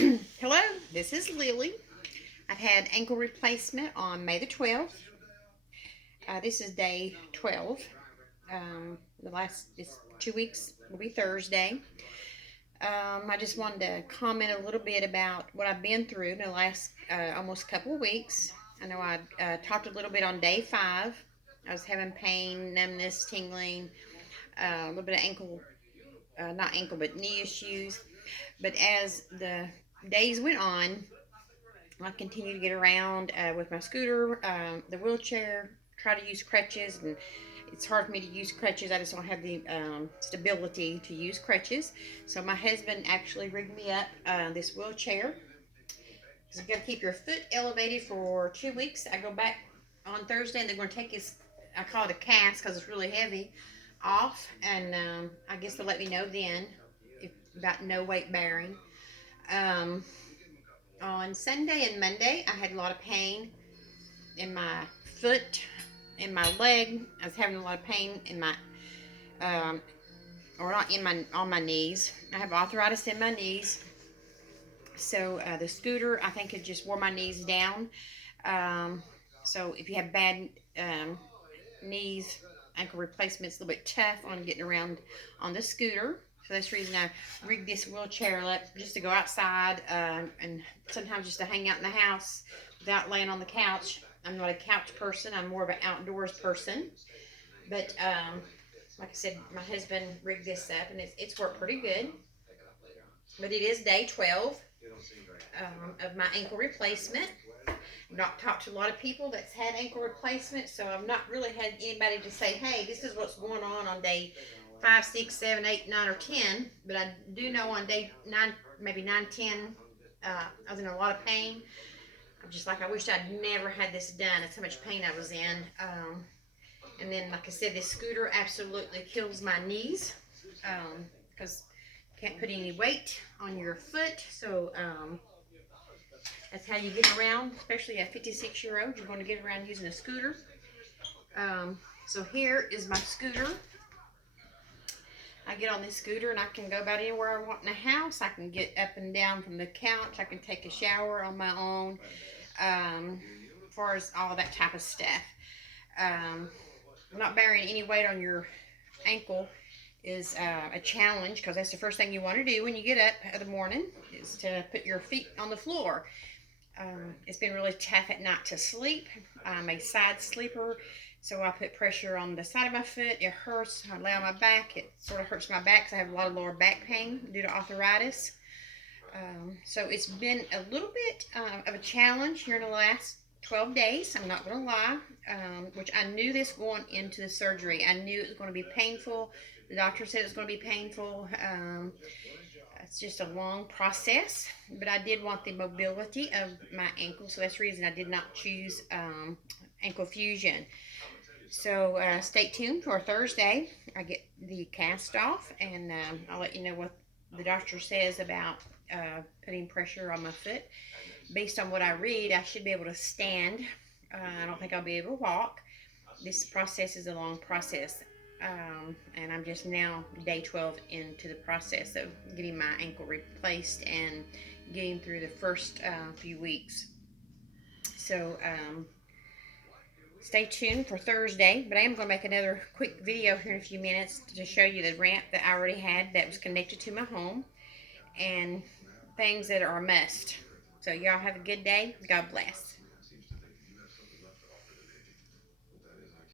Hello, this is Lily. I've had ankle replacement on May the 12th. This is day 12. The last 2 weeks will be Thursday. I just wanted to comment a little bit about what I've been through in the last almost couple of weeks. I know I talked a little bit on day 5. I was having pain, numbness, tingling, a little bit of ankle, not ankle, but knee issues. But as the days went on, I continue to get around with my scooter, the wheelchair, try to use crutches, and it's hard for me to use crutches. I just don't have the stability to use crutches. So my husband actually rigged me up this wheelchair. So you got to keep your foot elevated for 2 weeks. I go back on Thursday, and they're going to take his, I call it a cast because it's really heavy, off, and I guess they'll let me know then about no weight bearing. Um, on Sunday and Monday, I had a lot of pain in my foot, in my leg. I was having a lot of pain in my, um, or not in my, on my knees. I have arthritis in my knees. So the scooter, I think, it just wore my knees down. Um, so if you have bad knees, ankle replacement, it's a little bit tough on getting around on the scooter. So that's the reason I rigged this wheelchair up just to go outside and sometimes just to hang out in the house without laying on the couch. I'm not a couch person. I'm more of an outdoors person. But like I said, my husband rigged this up, and it's worked pretty good. But it is day 12 of my ankle replacement. I've not talked to a lot of people that's had ankle replacement, so I've not really had anybody to say, "Hey, this is what's going on day 5, 6, 7, 8, 9, or 10." But I do know on day 9, maybe 9, 10, I was in a lot of pain. I'm just like, I wish I'd never had this done. That's how much pain I was in. And then, like I said, this scooter absolutely kills my knees because you can't put any weight on your foot. So that's how you get around, especially a 56-year-old. You're going to get around using a scooter. So here is my scooter. I get on this scooter and I can go about anywhere I want in the house. I can get up and down from the couch. I can take a shower on my own. As far as all that type of stuff. Um, Not bearing any weight on your ankle is a challenge because that's the first thing you want to do when you get up in the morning is to put your feet on the floor. It's been really tough at night to sleep. I'm a side sleeper, so I put pressure on the side of my foot. It hurts. I lay on my back. It sort of hurts my back because I have a lot of lower back pain due to arthritis. So it's been a little bit of a challenge here in the last 12 days. I'm not going to lie, which I knew this going into the surgery. I knew it was going to be painful. The doctor said it was going to be painful. It's just a long process, but I did want the mobility of my ankle, so that's the reason I did not choose ankle fusion. So stay tuned for Thursday. I get the cast off, and I'll let you know what the doctor says about putting pressure on my foot. Based on what I read, I should be able to stand. I don't think I'll be able to walk. This process is a long process. And I'm just now day 12 into the process of getting my ankle replaced and getting through the first few weeks. So stay tuned for Thursday, but I am going to make another quick video here in a few minutes to show you the ramp that I already had that was connected to my home and things that are a must. So y'all have a good day. God bless.